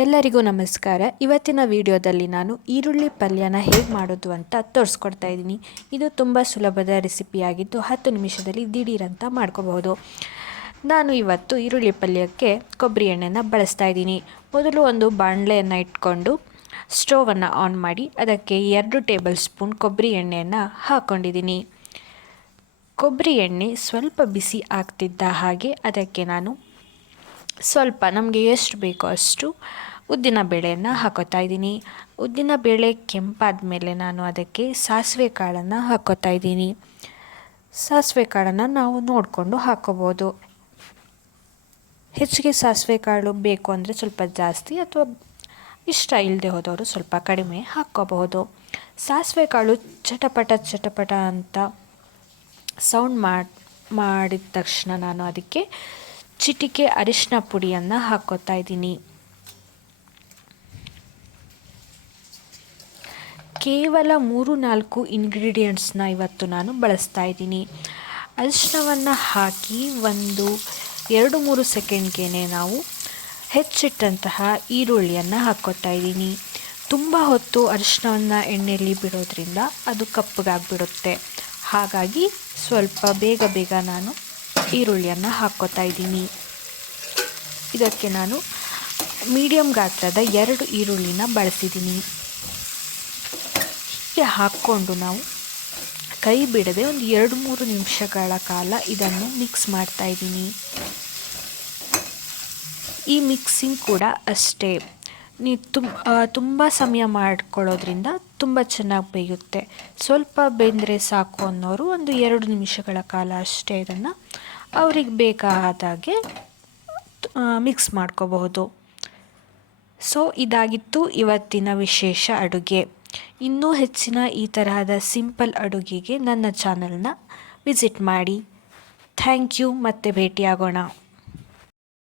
ಎಲ್ಲರಿಗೂ ನಮಸ್ಕಾರ. ಇವತ್ತಿನ ವಿಡಿಯೋದಲ್ಲಿ ನಾನು ಈರುಳ್ಳಿ ಪಲ್ಯನ ಹೇಗೆ ಮಾಡೋದು ಅಂತ ತೋರಿಸ್ಕೊಡ್ತಾ ಇದ್ದೀನಿ. ಇದು ತುಂಬ ಸುಲಭದ ರೆಸಿಪಿಯಾಗಿದ್ದು 10 ನಿಮಿಷದಲ್ಲಿ ದಿಢೀರಂತ ಮಾಡ್ಕೋಬಹುದು. ನಾನು ಇವತ್ತು ಈರುಳ್ಳಿ ಪಲ್ಯಕ್ಕೆ ಕೊಬ್ಬರಿ ಎಣ್ಣೆನ ಬಳಸ್ತಾ ಇದ್ದೀನಿ. ಮೊದಲು ಒಂದು ಬಾಣಲೆಯನ್ನು ಇಟ್ಕೊಂಡು ಸ್ಟೋವನ್ನು ಆನ್ ಮಾಡಿ ಅದಕ್ಕೆ 2 ಟೇಬಲ್ ಸ್ಪೂನ್ ಕೊಬ್ಬರಿ ಎಣ್ಣೆಯನ್ನು ಹಾಕ್ಕೊಂಡಿದ್ದೀನಿ. ಕೊಬ್ಬರಿ ಎಣ್ಣೆ ಸ್ವಲ್ಪ ಬಿಸಿ ಆಗ್ತಿದ್ದ ಹಾಗೆ ಅದಕ್ಕೆ ನಾನು ಸ್ವಲ್ಪ ನಮಗೆ ಎಷ್ಟು ಬೇಕೋ ಅಷ್ಟು ಉದ್ದಿನ ಬೇಳೆಯನ್ನು ಹಾಕೋತಾ ಇದ್ದೀನಿ. ಉದ್ದಿನ ಬೇಳೆ ಕೆಂಪಾದ ಮೇಲೆ ನಾನು ಅದಕ್ಕೆ ಸಾಸಿವೆ ಕಾಳನ್ನು ಹಾಕೋತಾ ಇದ್ದೀನಿ. ಸಾಸಿವೆ ಕಾಳನ್ನು ನಾವು ನೋಡಿಕೊಂಡು ಹಾಕೋಬೋದು. ಹೆಚ್ಚಿಗೆ ಸಾಸಿವೆ ಕಾಳು ಬೇಕು ಅಂದರೆ ಸ್ವಲ್ಪ ಜಾಸ್ತಿ ಅಥವಾ ಇಷ್ಟ ಇಲ್ಲದೆ ಹೋದವರು ಸ್ವಲ್ಪ ಕಡಿಮೆ ಹಾಕ್ಕೋಬಹುದು. ಸಾಸಿವೆ ಕಾಳು ಚಟಪಟ ಅಂತ ಸೌಂಡ್ ಮಾಡಿದ ತಕ್ಷಣ ನಾನು ಅದಕ್ಕೆ ಚಿಟಿಕೆ ಅರಿಶಿನ ಪುಡಿಯನ್ನು ಹಾಕ್ಕೋತಾ ಇದ್ದೀನಿ. ಕೇವಲ 3-4 ಇಂಗ್ರೀಡಿಯೆಂಟ್ಸ್ನ ಇವತ್ತು ನಾನು ಬಳಸ್ತಾ ಇದ್ದೀನಿ. ಅರಿಶಿನವನ್ನು ಹಾಕಿ ಒಂದು 2-3 ಸೆಕೆಂಡ್ಗೆ ನಾವು ಹೆಚ್ಚಿಟ್ಟಂತಹ ಈರುಳ್ಳಿಯನ್ನು ಹಾಕ್ಕೋತಾ ಇದ್ದೀನಿ. ತುಂಬ ಹೊತ್ತು ಅರಿಶಿನವನ್ನು ಎಣ್ಣೆಯಲ್ಲಿ ಬಿಡೋದ್ರಿಂದ ಅದು ಕಪ್ಪಗಾಗಿಬಿಡುತ್ತೆ. ಹಾಗಾಗಿ ಸ್ವಲ್ಪ ಬೇಗ ನಾನು ಈರುಳ್ಳಿಯನ್ನು ಹಾಕ್ಕೋತಾ ಇದ್ದೀನಿ. ಇದಕ್ಕೆ ನಾನು ಮೀಡಿಯಮ್ ಗಾತ್ರದ 2 ಈರುಳ್ಳಿನ ಬಳಸಿದ್ದೀನಿ. ಹೀಗೆ ಹಾಕ್ಕೊಂಡು ನಾವು ಕೈ ಬಿಡದೆ ಒಂದು 2-3 ನಿಮಿಷಗಳ ಕಾಲ ಇದನ್ನು ಮಿಕ್ಸ್ ಮಾಡ್ತಾ ಇದ್ದೀನಿ. ಈ ಮಿಕ್ಸಿಂಗ್ ಕೂಡ ಅಷ್ಟೇ, ತುಂಬ ಸಮಯ ಮಾಡ್ಕೊಳ್ಳೋದ್ರಿಂದ ತುಂಬ ಚೆನ್ನಾಗಿ ಬೇಯುತ್ತೆ. ಸ್ವಲ್ಪ ಬೆಂದರೆ ಸಾಕು ಅನ್ನೋರು ಒಂದು 2 ನಿಮಿಷಗಳ ಕಾಲ ಅಷ್ಟೇ ಇದನ್ನು ಅವ್ರಿಗೆ ಬೇಕಾದಾಗೆ ಮಿಕ್ಸ್ ಮಾಡ್ಕೋಬಹುದು. ಸೊ ಇದಾಗಿತ್ತು ಇವತ್ತಿನ ವಿಶೇಷ ಅಡುಗೆ. ಇನ್ನೂ ಹೆಚ್ಚಿನ ಈ ತರಹದ ಸಿಂಪಲ್ ಅಡುಗೆಗೆ ನನ್ನ ಚಾನಲ್ನ ವಿಸಿಟ್ ಮಾಡಿ. Thank you. ಮತ್ತೆ ಭೇಟಿಯಾಗೋಣ.